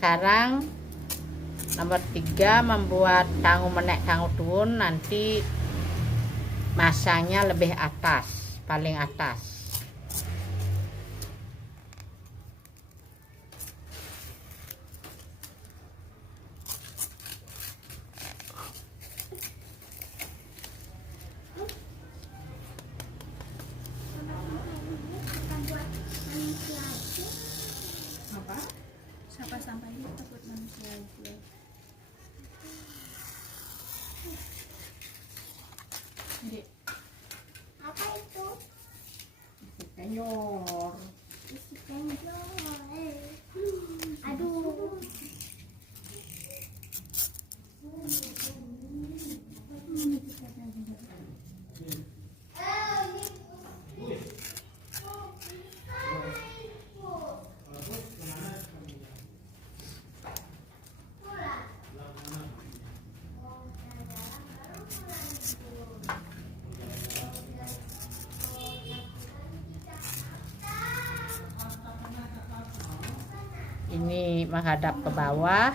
sekarang nomor 3 membuat tangu menek tangu turun, nanti masanya lebih atas, paling atas. Sampah-sampah ini takut manusia aja. Jadi, Apa itu? kenyor. Isi penjol. Aduh. Ini menghadap ke bawah,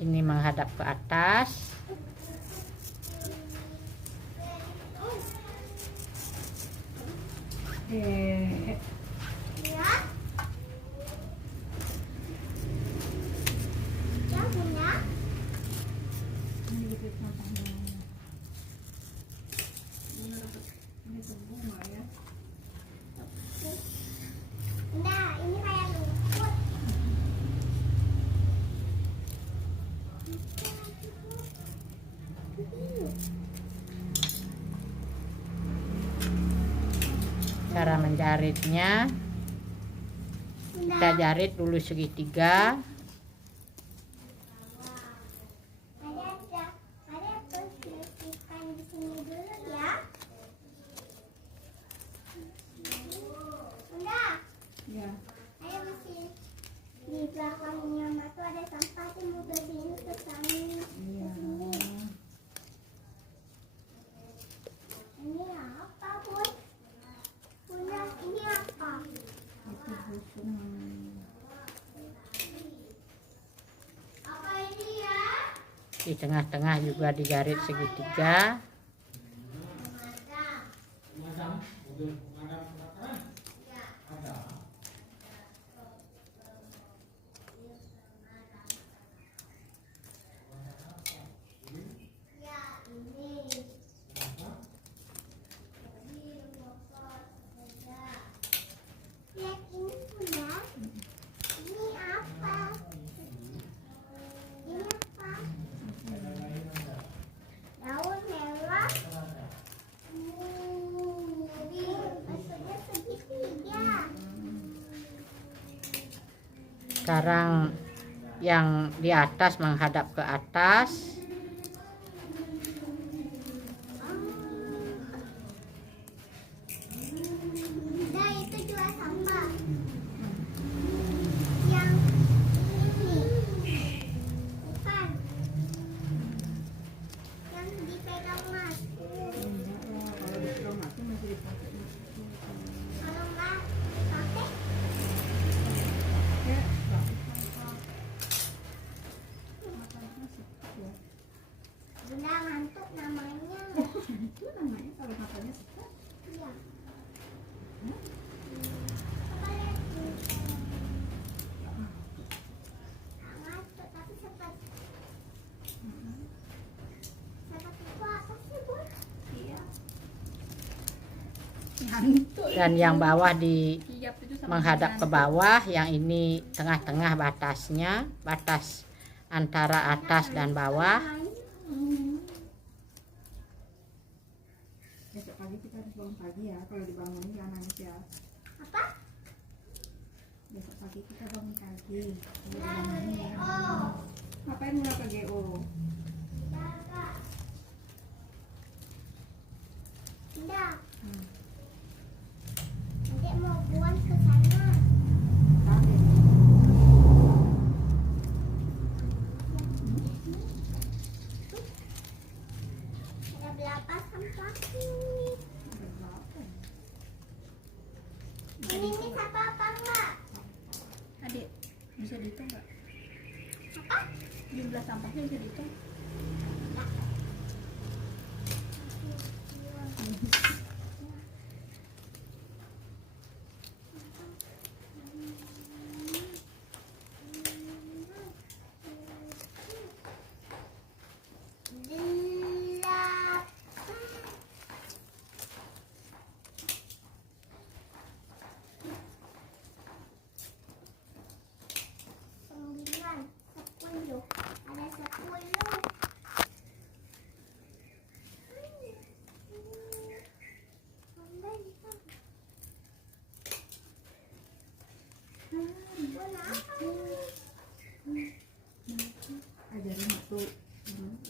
ini menghadap ke atas. Ya. Ya punya. Ini lebih sampahnya. Ini bunga ya. Nah, ini kayak rumput. Cara menjaritnya, kita jarit dulu segitiga. Ada posisikan di sini dulu ya. Udah. Ya. Ayo masih di belakangnya Mas tuh ada sampah sih, mau bersihin ke sana. Iya. Ini apa, Bun? Bunda, ini apa? Itu busung. Apa ini ya? Di tengah-tengah juga dijarit segitiga. Ya, ini. Lihat ini, Bunda. Ini apa? Ini apa? Daun merah. Ini maksudnya segitiga. Sekarang yang di atas menghadap ke atas. Nah, itu juga sampah. Yang ini. Bukan. Yang dipegang Mas. Kalau dipegang mati masih dipakai. Kalau nggak pakai, Ya, Bunda ngantuk namanya. itu namanya kalau matanya sekat. Iya. Coba lihat. Nggak ngantuk, tapi seperti itu apa sih, Bun? Iya. Ngantuk. Dan yang bawah di Kiap itu sama menghadap ke ngantuk. bawah, yang ini tengah-tengah batasnya, batas antara atas dan bawah. Besok pagi kita harus bangun pagi ya. Kalau dibangunin jangan nangis ya. Apa? Besok pagi kita bangun pagi. Kalau dibangunin ya. Ngapain nggak ke GO? Bunda, Hmm. nanti mau buang ke sana. Tapi Ada berapa sampah ini? ada berapa? Ini sampah apa Bisa dihitung nggak? Jumlah sampahnya bisa dihitung? Sembilan, 10, ada 10. Ajarin aku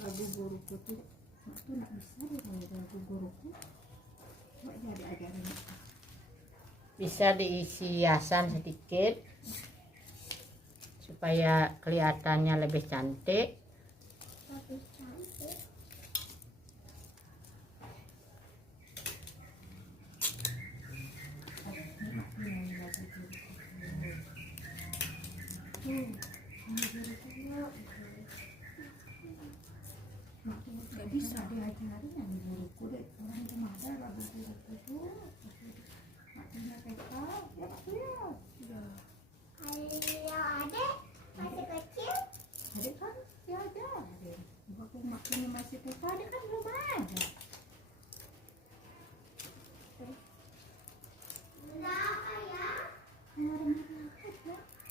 lagu guruku tuh. Mak tuh nak bisa deh kalau lagu guruku. Coba jadi ajarin. Bisa diisi hiasan sedikit supaya kelihatannya lebih cantik. Lebih cantik. Gak bisa diajarin yang guruku deh. Orang itu ada lagu guruku tuh. Maknya TK, ya Pak ya. Kalau adek masih kecil, Adik kan ya ada. Waktu maknya masih TK, adik kan belum ada. bunda apa ya?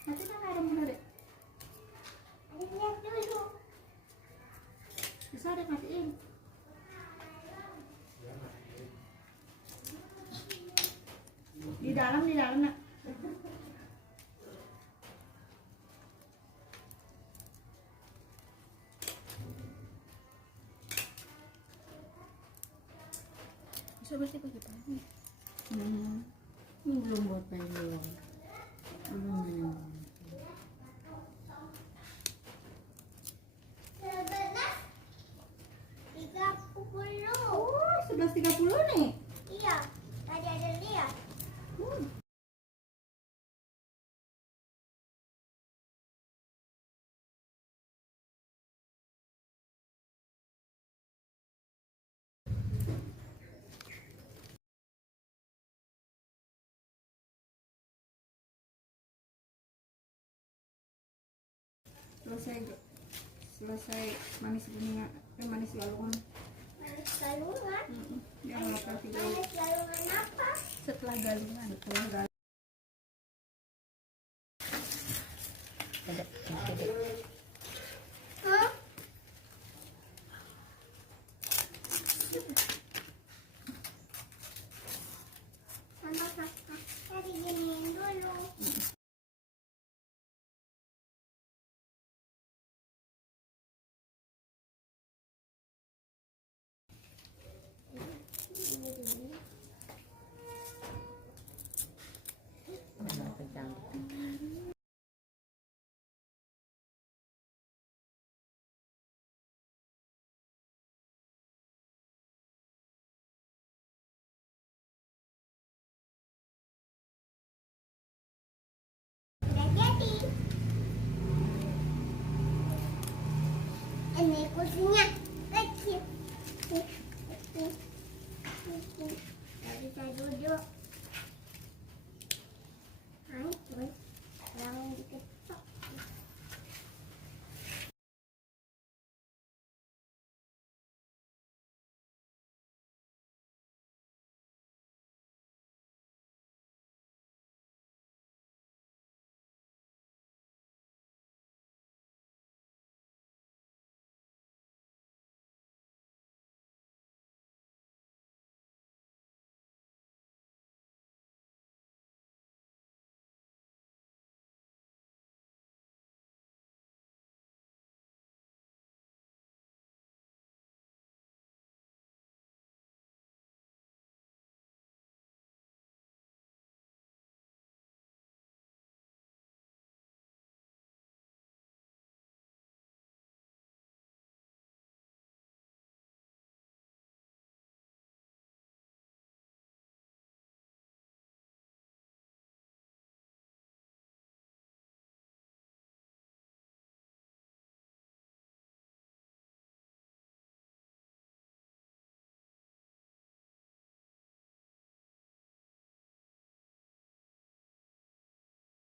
Nanti kan ada menarik. Adek lihat dulu. Bisa ada matiin. Di dalam nak. Bisa bersih pagi-pagi. Ini belum buat belum. Belum. 11.30. Oh, 11.30 nih. Iya, tadi ada lihat. Selesai manis bunga, manis lalungan. Manis galungan. Yang lapar video Manis galungan apa? setelah galungan. Ada sedikit. Hah? Sama tadi giniin dulu. Mana kecantikan. Udah jadi. Ini kursinya.